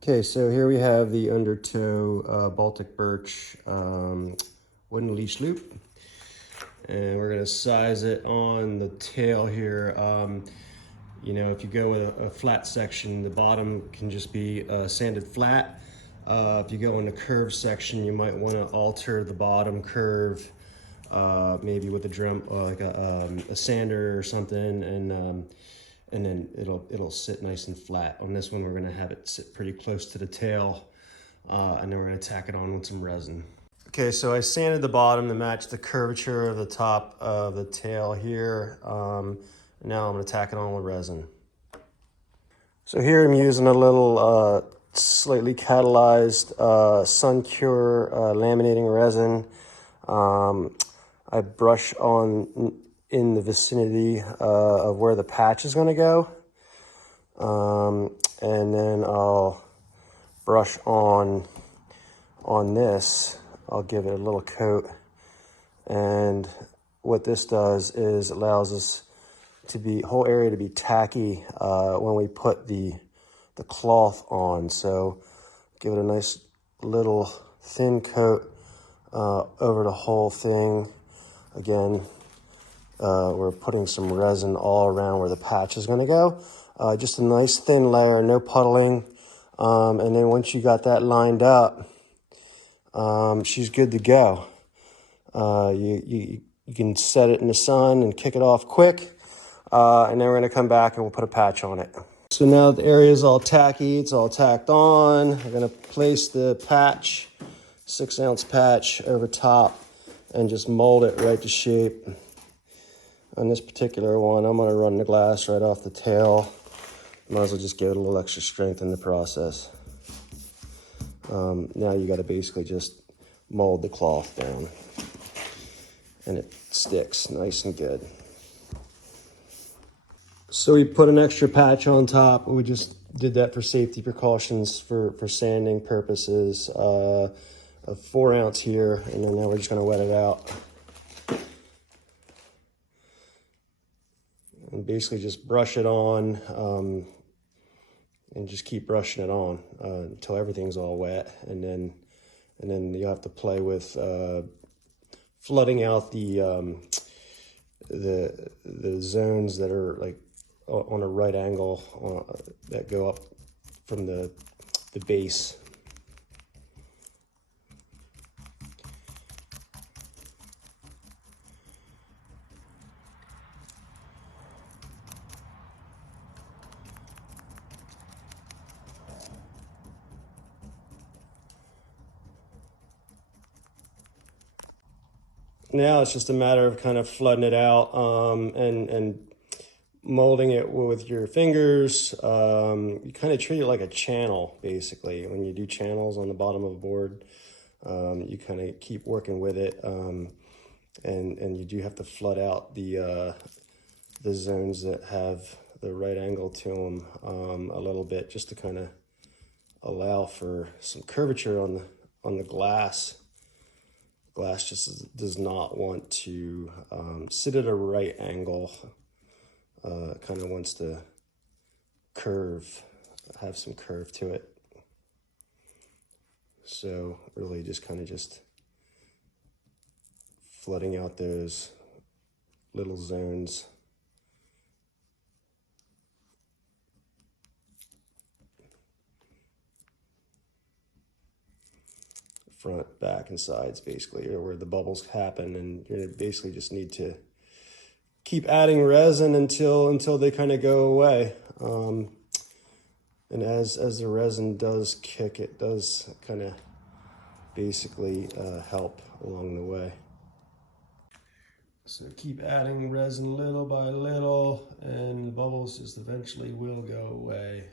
Okay, so here we have the undertow Baltic birch wooden leash loop, and we're gonna size it on the tail here. You know, if you go with a flat section, the bottom can just be sanded flat. If you go in a curved section, you might want to alter the bottom curve, maybe with a drum, like a sander or something, and then it'll sit nice and flat. On this one, we're gonna have it sit pretty close to the tail, and then we're gonna tack it on with some resin. Okay, so I sanded the bottom to match the curvature of the top of the tail here. Now I'm gonna tack it on with resin. So here I'm using a little slightly catalyzed Sun-Cure laminating resin. I brush on in the vicinity of where the patch is going to go. And then I'll brush on this. I'll give it a little coat. And what this does is allows us to be whole area to be tacky when we put the cloth on. So give it a nice little thin coat over the whole thing. Again, we're putting some resin all around where the patch is going to go. Just a nice thin layer, no puddling. And then once you got that lined up, she's good to go. You can set it in the sun and kick it off quick. And then we're going to come back and we'll put a patch on it. So now the area is all tacky, it's all tacked on. I'm going to place the patch, 6-ounce patch, over top and just mold it right to shape. On this particular one, I'm going to run the glass right off the tail. Might as well just give it a little extra strength in the process. Now you got to basically just mold the cloth down, and it sticks nice and good. So we put an extra patch on top. We just did that for safety precautions for sanding purposes. A 4-ounce here, and then now we're just going to wet it out. And basically just brush it on, and just keep brushing it on until everything's all wet. And then you have to play with flooding out the zones that are like on a right angle that go up from the base. Now it's just a matter of kind of flooding it out and molding it with your fingers. You kind of treat it like a channel, basically. When you do channels on the bottom of a board, you kind of keep working with it, and you do have to flood out the zones that have the right angle to them a little bit, just to kind of allow for some curvature on the glass. Glass just does not want to sit at a right angle. Kind of wants to curve, have some curve to it. So really just kind of just flooding out those little zones. Front, back, and sides, basically, or where the bubbles happen, and you basically just need to keep adding resin until they kind of go away. And as the resin does kick, it does kind of basically help along the way. So keep adding resin little by little, and the bubbles just eventually will go away.